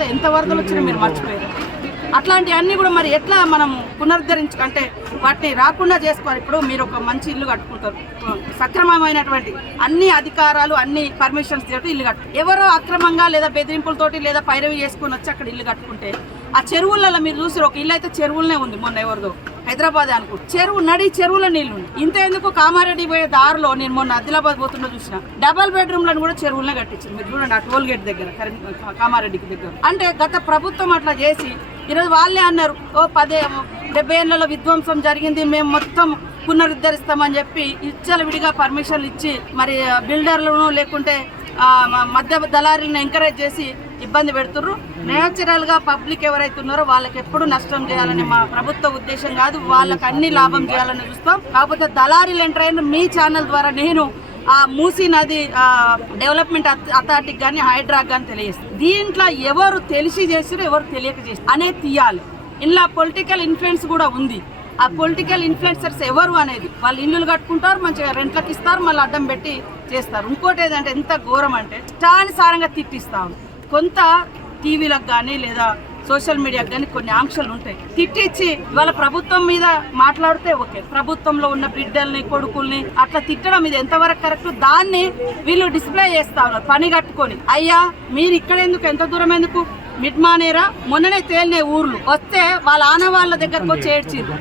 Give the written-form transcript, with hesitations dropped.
కింద ఎంత వరదలు వచ్చినా మీరు మర్చిపోయారు. అట్లాంటివన్నీ కూడా మరి ఎట్లా మనం పునరుద్ధరించుకుంటే వాటిని రాకుండా చేసుకోవాలి. ఇప్పుడు మీరు ఒక మంచి ఇల్లు కట్టుకుంటారు, సక్రమమైనటువంటి అన్ని అధికారాలు అన్ని పర్మిషన్స్ తోటి ఇల్లు ఎవరో అక్రమంగా లేదా బెదిరింపులతోటి లేదా పైరవి చేసుకుని వచ్చి అక్కడ ఇల్లు కట్టుకుంటే ఆ చెరువులలో మీరు చూసారు, ఒక ఇల్లు అయితే చెరువులనే ఉంది. మొన్న ఎవరిదో హైదరాబాద్ అనుకుంటు చెరువుల నీళ్లు ఇంత ఎందుకు కామారెడ్డి పోయే దారిలో నేను మొన్న ఆదిలాబాద్ పోతున్నా చూసిన డబల్ బెడ్రూమ్లను కూడా చెరువులనే కట్టించింది. మీరు చూడండి ఆ టోల్ గేట్ దగ్గర కామారెడ్డికి దగ్గర. అంటే గత ప్రభుత్వం అట్లా చేసి ఈరోజు వాళ్ళే అన్నారు 70 ఏళ్లలో విధ్వంసం జరిగింది, మేము మొత్తం పునరుద్ధరిస్తామని చెప్పి విడిగా పర్మిషన్లు ఇచ్చి మరి బిల్డర్లను లేకుంటే మధ్య దళారీలను ఎంకరేజ్ చేసి ఇబ్బంది పెడుతుర్రు. నేచురల్ గా పబ్లిక్ ఎవరైతే ఉన్నారో వాళ్ళకి ఎప్పుడు నష్టం చేయాలని మా ప్రభుత్వ ఉద్దేశం కాదు, వాళ్ళకి అన్ని లాభం చేయాలని చూస్తాం. కాకపోతే దళారీలు ఎంటర్ అయిన మీ ఛానల్ ద్వారా నేను ఆ మూసీ నది డెవలప్మెంట్ అథారిటీకి కానీ హైడ్రాక్ కానీ తెలియజేస్తుంది. దీంట్లో ఎవరు తెలిసి చేస్తారు ఎవరు తెలియక చేస్తారు అనేది తీయాలి. ఇందులో పొలిటికల్ ఇన్ఫ్లుయెన్స్ కూడా ఉంది. ఆ పొలిటికల్ ఇన్ఫ్లుయెన్సర్స్ ఎవరు అనేది వాళ్ళు ఇల్లులు కట్టుకుంటారు, మంచిగా రెంట్లకు ఇస్తారు, మళ్ళీ అడ్డం పెట్టి చేస్తారు. ఇంకోటి ఏదంటే ఎంత ఘోరం అంటే ఇష్టానుసారంగా తిట్టిస్తాం. కొంత టీవీలకు కానీ లేదా సోషల్ మీడియాకు కానీ కొన్ని ఆంక్షలు ఉంటాయి. తిట్టించి వాళ్ళ ప్రభుత్వం మీద మాట్లాడితే ఓకే, ప్రభుత్వంలో ఉన్న బిడ్డల్ని కొడుకుల్ని అట్లా తిట్టడం ఇది ఎంతవరకు కరెక్ట్, దాన్ని వీళ్ళు డిస్ప్లే చేస్తా ఉన్నారు పని కట్టుకొని. అయ్యా మీరు ఇక్కడ ఎందుకు, ఎంత దూరం ఎందుకు, మిడ్మానేరా మొన్ననే తేలినే ఊర్లు వస్తే వాళ్ళ ఆనవాళ్ళ దగ్గరకు వచ్చి ఏడ్చింది.